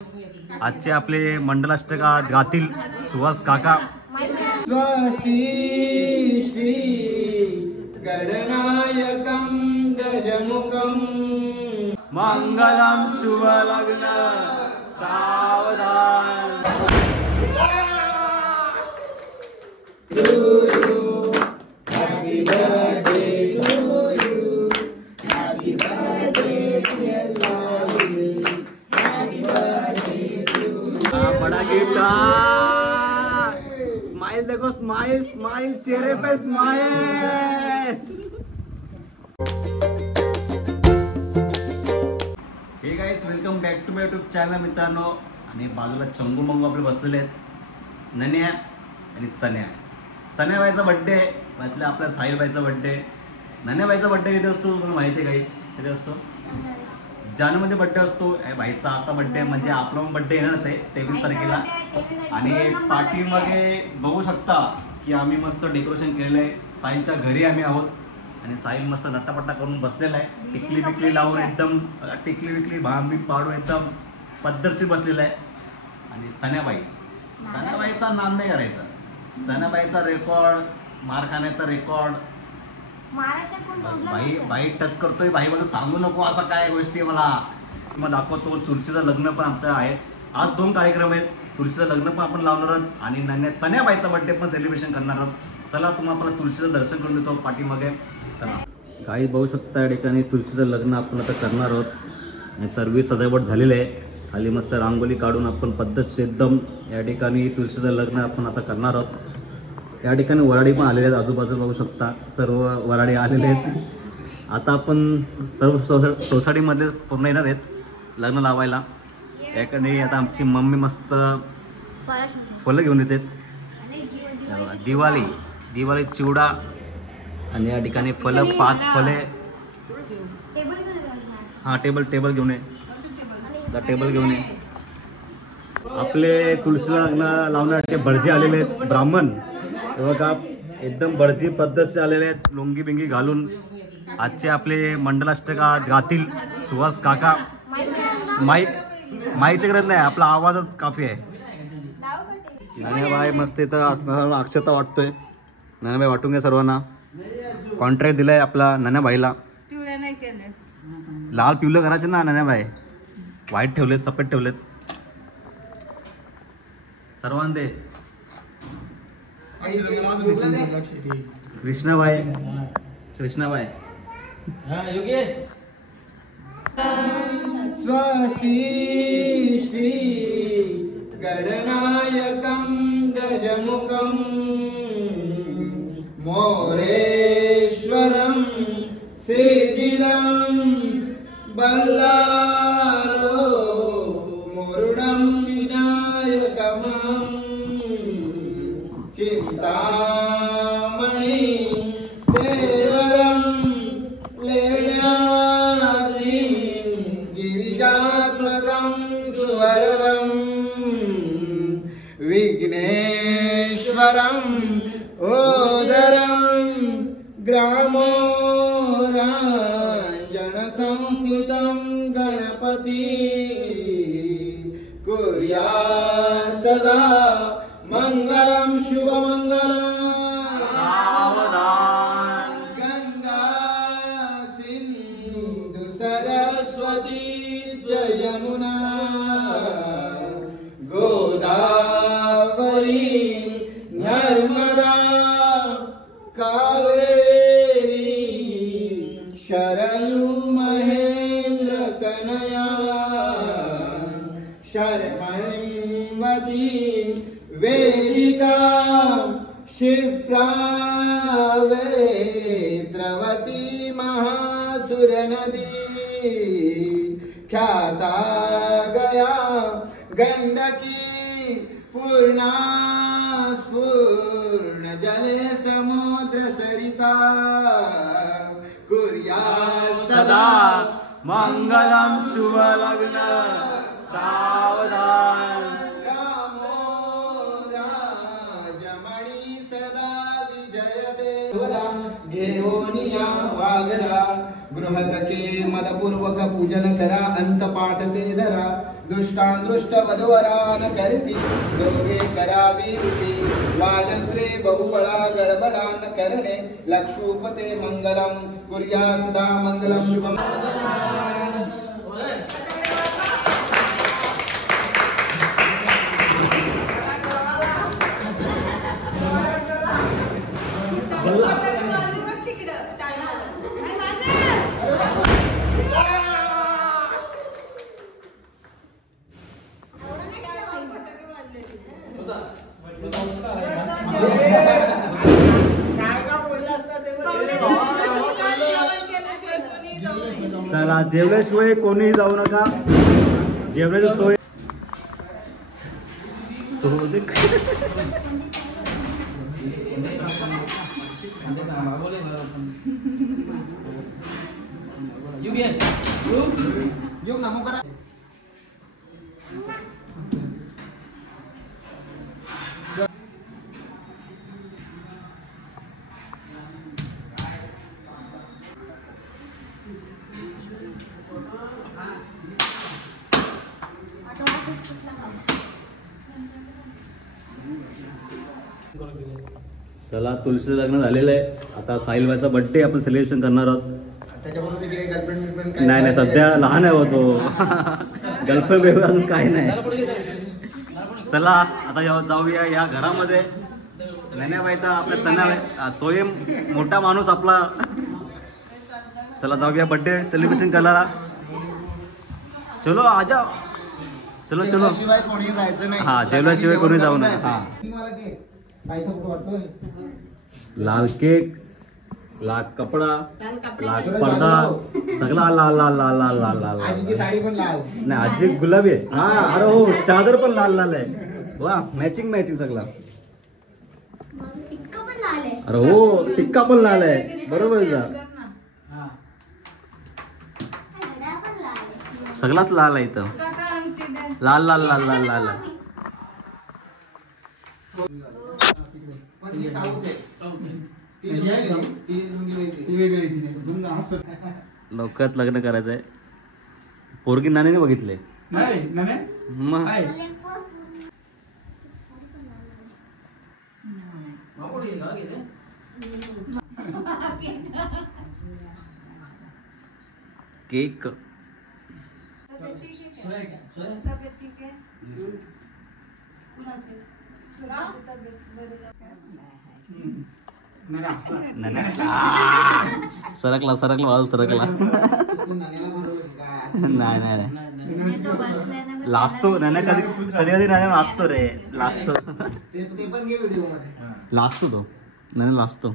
आजचे आपले मंडलाष्टका गातील सुहास काका। स्वस्ति श्री गणनायकं गजमुखं मंगलम शुभ लग्न सावधान। Happy birthday to you. Happy birthday dear Sahil. Happy birthday to you. बड़ा गिफ्ट। स्माइल देखो, स्माइल स्माइल, चेहरे पे smile. Hey guys, welcome back to my YouTube channel मित्रांनो। आणि बाजूला चंगू मंगू आपले बसलेले आहेत, नन्या आणि चन्या। सन्या बाईचा बड्डे आहे, त्यातल्या आपल्या साहिल बाईचा बड्डे। नन्या बाईचा बड्डे कधी असतो तुम्हाला माहिती आहे गाइस? कधी असतो? जानेमध्ये बड्डे असतो भाईचा। आता बड्डे म्हणजे आपला पण बड्डे येणारच आहे 23 तारखेला। आणि पाठीमागे बघू शकता की आम्ही मस्त डेकोरेशन केलेलं आहे। साहिलच्या घरी आम्ही आहोत आणि साहिल मस्त नटापट्टा करून बसलेला आहे, टिकली बिकली लावून एकदम टिकली बिकली भांबी पाडून एकदम पद्धतशीर बसलेला आहे। आणि चण्याबाईचा नाम नाही करायचा। चण्याबाईचा रेकॉर्ड, मार खाण्याचा रेकॉर्ड भाई टच करतोय। भाई मला सांगू नको असं काय गोष्टी मला दाखवतो। तुळशीचं लग्न पण आमचं आहे, आज 2 कार्यक्रम आहेत। तुळशीचं लग्न पण आपण लावणार आहोत आणि चण्याबाईचा बड्डे पण सेलिब्रेशन करणार आहोत। चला तुम्हाला तुळशीचं दर्शन करून देतो पाठीमागे। चला काही बघू शकता, या ठिकाणी तुळशीचं लग्न आपण आता करणार आहोत आणि सर्व सजावट झालेली आहे। खाली मस्त रांगोळी काढून आपण पद्धतशीर एकदम या ठिकाणी तुळशीचं लग्न आपण आता करणार आहोत। या ठिकाणी वराडी पण आलेले आहेत, आजूबाजूला बघू शकता सर्व वराडी आलेले आहेत। आता आपण सर्व सोसायटीमध्ये पूर्ण येणार आहेत लग्न लावायला। याकडे आता आमची मम्मी मस्त फुलं घेऊन येतात, दिवाळी चिवडा आणि या ठिकाणी फलं 5 फले। हां टेबल घेऊन ये, टेबल घेऊन ये। आपले तुळशीला लग्न लावण्यासाठी भटजी आलेले आहेत, ब्राह्मण बघा एकदम भटजी पद्धतशीर आलेले आहेत, लुंगी बिंगी घालून। आजचे आपले मंडलाष्टका गातील सुहास काका। माईच्या गरज नाही, आपला आवाजच काफी आहे। नानाबाई मस्त इथं अक्षता वाटतोय, नानाबाई वाटून घ्या सर्वांना। कॉन्ट्रॅक्ट दिलाय आपला नानाबाईला। लाल पिवलं करायचे ना नानाबाई, व्हाईट ठेवलेत, सफेद ठेवलेत सर्वांना दे। कृष्णाबाई स्वस्ति श्री गणनायकं गजमुखं मोरेश्वरं सिद्धिदं बल्लारो मुरुडं विनायकमं चिंतामणि देवरं लेण्याद्रिं गिरिजात्मकं सुवरदं विघ्नेश्वरं ओदरं ग्रामोराञ्जनसंस्थितं गणपति कुर्यात् सदा मंगलम शुभमंगलम। सावधान। गंगा सिंधु सरस्वती यमुना गोदावरी नर्मदा कावेरी शरयू महेंद्र तनया शर्मण्वती वेदिका क्षिप्रावेत्रवती महासुर नदी ख्याता गया गंडकी पूर्णा स्फूर्ण जले समुद्र सरिता कुर्यात् सदा मंगलम शुभ लग्न सावधान। घेऊनिया वागरा गृहतके मदपूर्वक पूजन करा अंत पाठ ते धरा दुष्टांदृष्ट वधवरान करती दोघे करावी युती वाजंत्रे बहुबळा गडबडान करणे लक्षुपते मंगलम कुर्या सदा मंगलम शुभम. चला जेवल्याशिवाय कोणीही जाऊ नका. जेवल्याची सोय योग नमो करा. चला तुलसीचं लग्न झालेलं आहे. आता साहिलबाईचा बर्थडे आपण सेलिब्रेशन करणार आहोत. त्याच्याबरोबर त्याची काही गर्लफ्रेंड काय नाही नाही सध्या लहान आहे हो तो. गर्लफ्रेंड वेगळं अजून काही नाही. चला आता जाऊया या घरामध्ये. नैन्याबाईचा आपल्या चन्या स्वयं मोठा माणूस आपला. चला जाऊया बर्थडे सेलिब्रेशन करायला. चलो आजा. चलो चलो. शिवाय कोणी जायचं नाही. हा जेवल्याशिवाय कोणी जाऊ नये. हा मला केक खायचा कुठं वाटतोय. लाल केक, लाल कपडा, लाल पडदा, सगळा लाल लाल लाल लाल लाल लाल. आजीची साडी पण लाल. नाही आजी गुलाबी आहे. हा अरे हो चादर पण लाल लाल आहे. वा मॅचिंग मॅचिंग सगळा. अरे हो टिक्का पण लाल आहे. बरोबर आहे. सगळाच लाल आहे इथं. लाल लाल लाल लाल लाल. पण ती साऊथ आहे. लवकरात लग्न करायचंय. पोरगी नानीने बघितले मग. केक सरकला सरकला बाजू सरकला. नाही नाही लाजतो नाण्या. कधी कधी कधी नाण्या लाजतो रे. लाजतो लाजतो तो नाण्या लाजतो.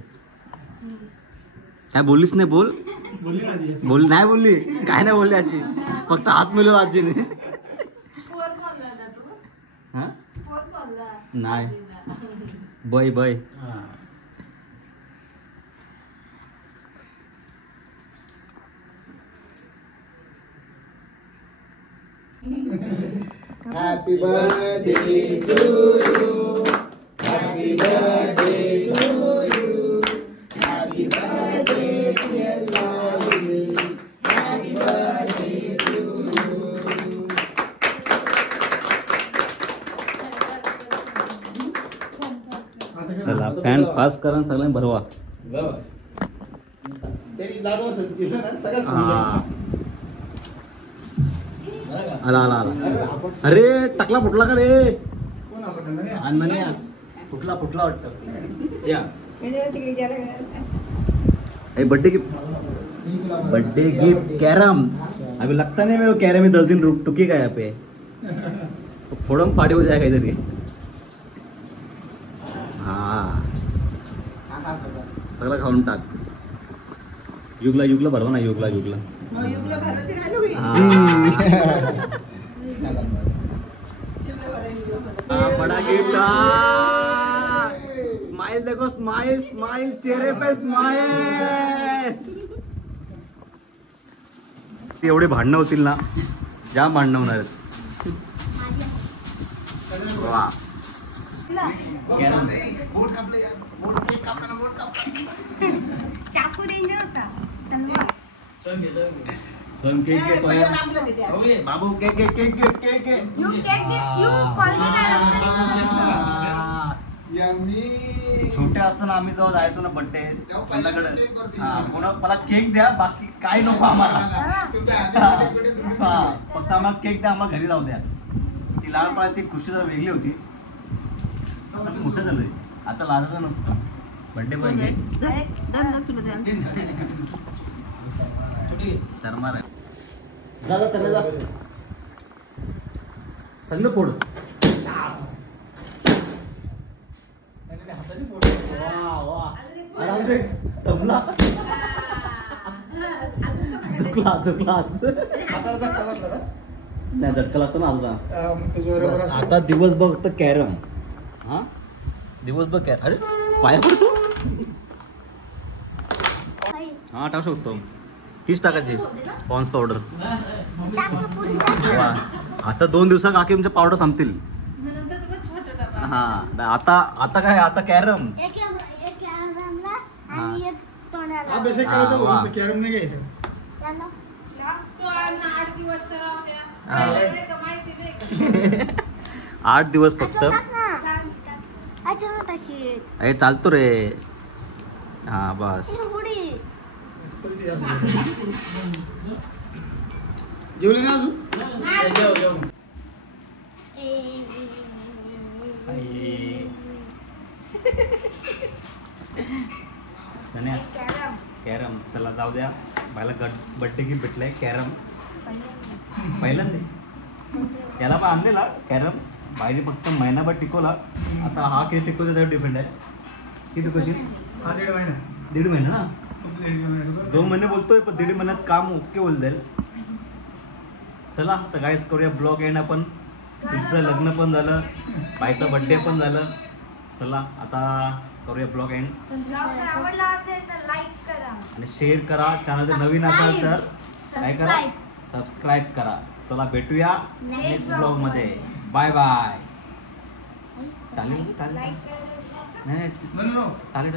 काय बोललीच नाही. बोल बोल. नाही बोलली काय नाही बोलली आजी. फक्त हात मिळवला आजीने. हा नाही बय बय. Happy birthday to you. Happy birthday to you. Happy birthday dear Sahil. Happy birthday to you. चला फॅन पास करा सगळ्यांना भरवा. आला आला आला. अरे टाकला फुटला का रे. फुटला फुटला वाटतं. Birthday gift. Birthday gift carrom. अभी लगता नहीं मेरे को कैरम में 10 दिन टुकी का यहाँ पे. फोड़म पार्टी हो जाएगा इधर. हाँ सगळं खाऊन टाक. युगला युगला भरवा ना. युगला युगला बड़ा गिफ्ट. स्माइल देखो. स्माइल स्माइल चेहरे पे स्माइल. एवढे भांडणं होतील ना. जाम भांडणं होणार आहेत. वा चाकू डेंजर होता. सोन केक घे सोया बाबू केक घे केक घे केक घे छोटे असताना आम्ही जेव्हा जायचो ना बर्थडे मला केक द्या बाकी काय नको आम्हाला फक्त आम्हाला केक द्या आम्हाला घरी राहू द्या ती लहानपणाची खुशी जरा वेगळी होती आता मोठं झालंय आता लाजायचं नसतं बर्थडे बॉय घे शर्मा जा जा चल जा सगळं फोड दमला झुकला नाही झटका लागतो ना आता आता दिवस बघ तर कॅरम हा दिवस बघ कॅरम अरे पाया पडतो हा टाकू शकतो तीच टाकायची पॉन्स पावडर वा आता 2 दिवसात काकी तुमच्या पावडर संपतील हा आता आता काय आता कॅरम अभिषेक करायचा बोलतो कॅरम नाही घ्यायचं 8 दिवस फक्त अरे चालतो रे हा बस जेवले ना अजून कॅरम चला जाऊ द्या बायला बर्थडे गिफ्ट भेटलंय कॅरम पहिल्यांदा याला पण आणलेला कॅरम बाईने फक्त महिनाभर टिकवला आता हा किती टिकवतो त्यावर डिपेंड आहे किती टिकवशील हा 1.5 महिना 1.5 महिना ना 2 महिने बोलतोय पण 1.5 महिन्यात काम ओके होईल जाईल चला तर गाईस करूया ब्लॉग एंड आपण तुमचं लग्न पण झालं बाईचा बर्थडे पण झालं चला आता करूया ब्लॉग एंड आवडला असेल तर लाईक करा आणि शेअर करा चॅनल जर नवीन असाल तर काय करा सबस्क्राईब करा चला भेटूया नेक्स्ट ब्लॉग मध्ये बाय बाय टाली टाली नाही टाली